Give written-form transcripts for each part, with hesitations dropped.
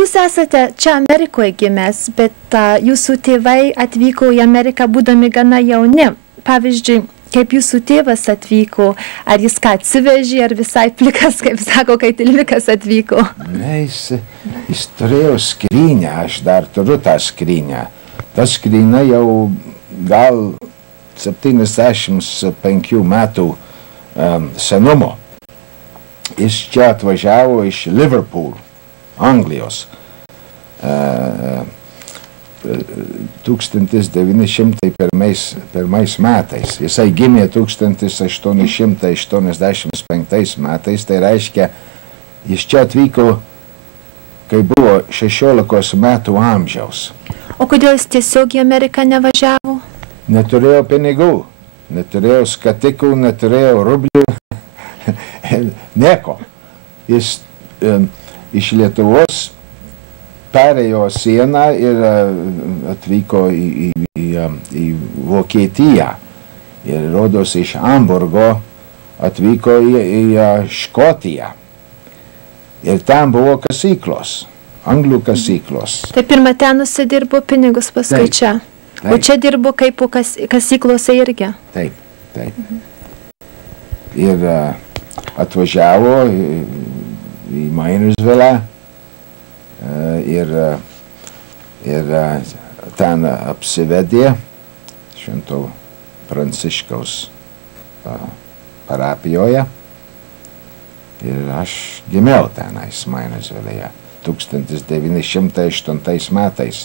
Jūs esate čia Amerikoje gimęs, bet jūsų tėvai atvyko į Ameriką būdami gana jauni. Pavyzdžiui, kaip jūsų tėvas atvyko, ar jis ką atsivežė, ar visai plikas, kaip sako, kai Tilvikas atvyko? Ne, jis turėjo skrynę, aš dar turiu tą skrynę. Ta skryna jau gal 75 metų senumo. Jis čia atvažiavo iš Liverpool, Anglijos. 1901 metais. Jisai gimė 1885 metais, tai reiškia, jis čia atvyko, kai buvo 16 metų amžiaus. O kodėl jis tiesiog į Ameriką nevažiavo? Neturėjo pinigų, neturėjo skatikų, neturėjo rublių, nieko. Jis iš Lietuvos perėjo sieną ir atvyko į Vokietiją. Ir rodos iš Hamburgo atvyko į Škotiją. Ir ten buvo kasyklos, anglų kasyklos. Tai pirmą ten nusidirbo pinigus, paskui čia. O čia dirbo kaip kasyklose irgi? Taip, taip. Ir atvažiavo į Mainersville. Ir ten apsivedė Švento Pranciškaus parapijoje. Ir aš gimiau tenais Mainersvillėje 1908 metais.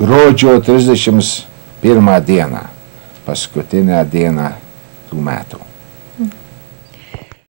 Gruodžio 31 dieną, paskutinę dieną tų metų.